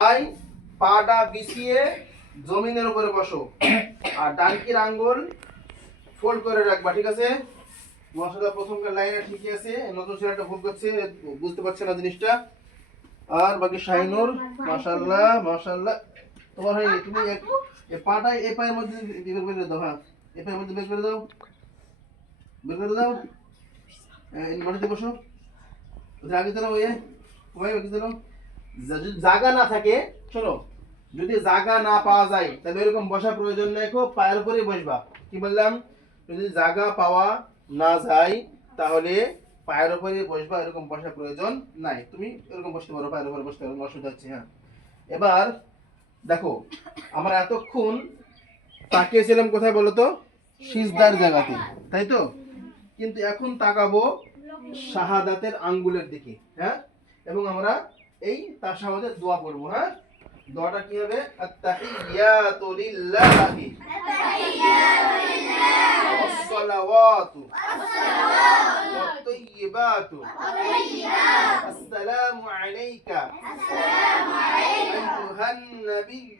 তাই পাটা বিছিয়ে জমিনের উপরে বসো। আর ডানকির আঙ্গুল ফোল্ড করে রাখবা, ঠিক আছে? মশলা প্রথমকার লাইনে ঠিকই আছে। নতুন ছেলেটা ভুল করছে বুঝতে পারছে না জিনিসটা। আর বাকি শাহিনুর মাশাল্লাহ মাশাল্লাহ তোমার হয়নি, তুমি এক পাটা এ পায়ের মধ্যে বের করে দাও হ্যাঁ। এ পায়ের মধ্যে বের করে দাও। বের করে দাও। মাটিতে বসো। আগে দিলাম ওই ওই আগে দিলাম যদি জায়গা না থাকে, শোনো, যদি জায়গা না পাওয়া যায় তাহলে এরকম বসা প্রয়োজন নেই, খুব পায়ের উপরেই বসবা। কি বললাম? যদি জায়গা পাওয়া না যায়, তাহলে পায়ের উপরে বসবা, এরকম বসার প্রয়োজন নাই। তুমি এরকম বসতে পারো, পায়ের উপরে বসতে পারো অসুবিধা হচ্ছে হ্যাঁ এবার, দেখো, আমরা এতক্ষণ তাকিয়েছিলাম কোথায় বলো তো? সিজদার জায়গাতে, তাই তো? কিন্তু এখন তাকাবো শাহাদাতের আঙ্গুলের দিকে হ্যাঁ? এবং আমরা এই তার সাথে দোয়া পড়বো হ্যাঁ দোয়াটা কি হবে আত্তাহিয়াতু লিল্লাহি والصلوات والطيبات السلام عليك أيها النبي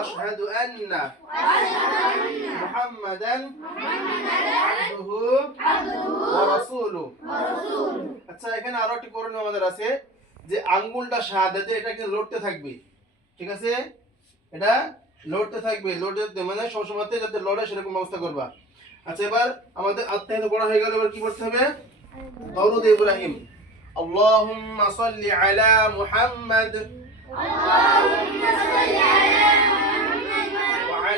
وأشهد أن محمدا عبده ورسوله আচ্ছা এখানে আরো একটি করণীয় আমাদের আছে যে আঙ্গুলটা শাহাদাতে এটাকে লড়তে থাকবে ঠিক আছে এটা লড়তে থাকবে লড়তে মানে সবসময়তে যাতে লড়ে সেরকম ব্যবস্থা করবা আচ্ছা এবার আমাদের আত্মাহিত পড়া হয়ে গেল এবার কি করতে হবে দরুদ ইব্রাহিম اللهم صل على محمد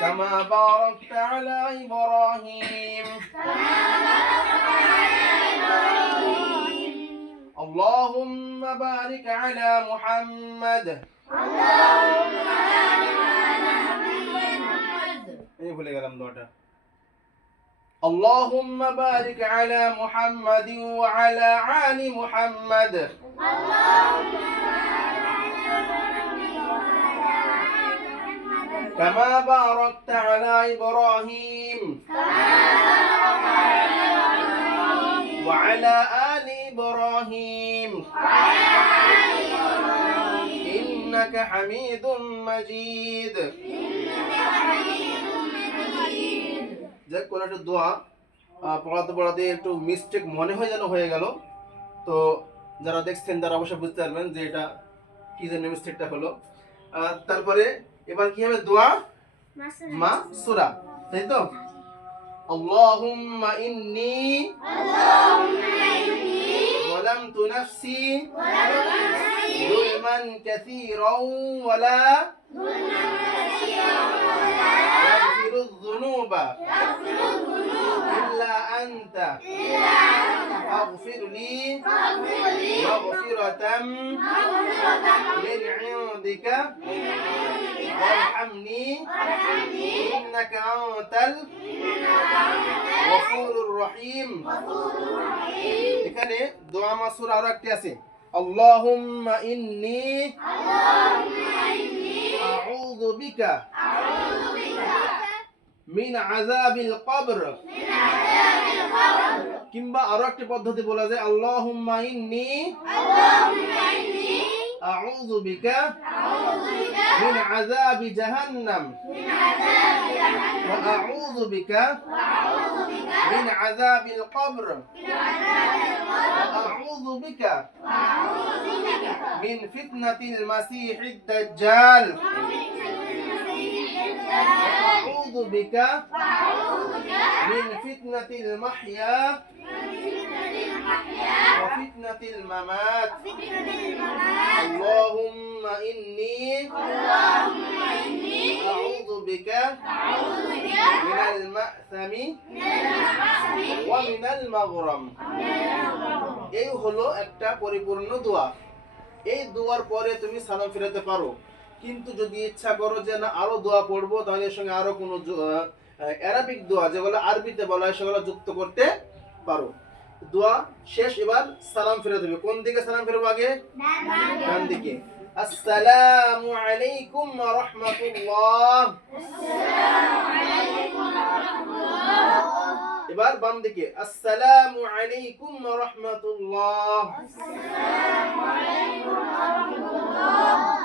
كما باركت على إبراهيم. اللهم بارك على محمد. اللهم بارك على محمد اللهم بارك على محمد وعلى آل محمد. اللهم بارك كما باركت على إبراهيم وعلى آل إبراهيم إنك حميد مجيد যাক কোনো একটা দোয়া আহ, পড়াতে পড়াতে একটু মিস্টেক মনে হয় যেন হয়ে গেল তো যারা দেখছেন তারা অবশ্যই বুঝতে পারবেন যে এটা কি জন্য মিস্টেকটা হলো আহ, তারপরে এবার কি হবে দোয়া মা সুরা তাই তো اللهم إني ظلمت نفسي ظلما كثيرا ولا يغفر الذنوب إلا أنت فاغفر لي مغفرة من عندك وارحمني إنك أنت الغفور الرحيم এখানে দোয়া মাসুর আরো একটি আছে اللهم إني أعوذ بك من عذاب القبر. من عذاب القبر. كيمبا আরেকটি পদ্ধতি বলা যায় اللهم اني اللهم اني اعوذ بك اعوذ بك من عذاب جهنم من عذاب جهنم واعوذ بك واعوذ بك من عذاب القبر من عذاب القبر واعوذ بك واعوذ بك من فتنه المسيح الدجال من فتنة وأعوذ بك من فتنة المحيا وفتنة الممات اللهم إني أعوذ بك من المأثم ومن المغرم এই হলো একটা পরিপূর্ণ দোয়া এই দোয়ার পরে তুমি সালাম ফিরাতে পারো কিন্তু যদি ইচ্ছা করো যে না, আরও দোয়া পড়ব, তাহলে সঙ্গে আরও কোনো অ্যারাবিক দোয়া, যেগুলো আরবিতে বলা হয়, সেগুলো যুক্ত করতে পারো। দোয়া শেষ, এবার সালাম ফিরাতে হবে। কোন দিকে সালাম ফিরবো আগে? ডান দিকে। আসসালামু আলাইকুম ওয়া রাহমাতুল্লাহ। এবার বাম দিকে। আসসালামু আলাইকুম ওয়া রাহমাতুল্লাহ আসসালামু আলাইকুম ওয়া রাহমাতুল্লাহ।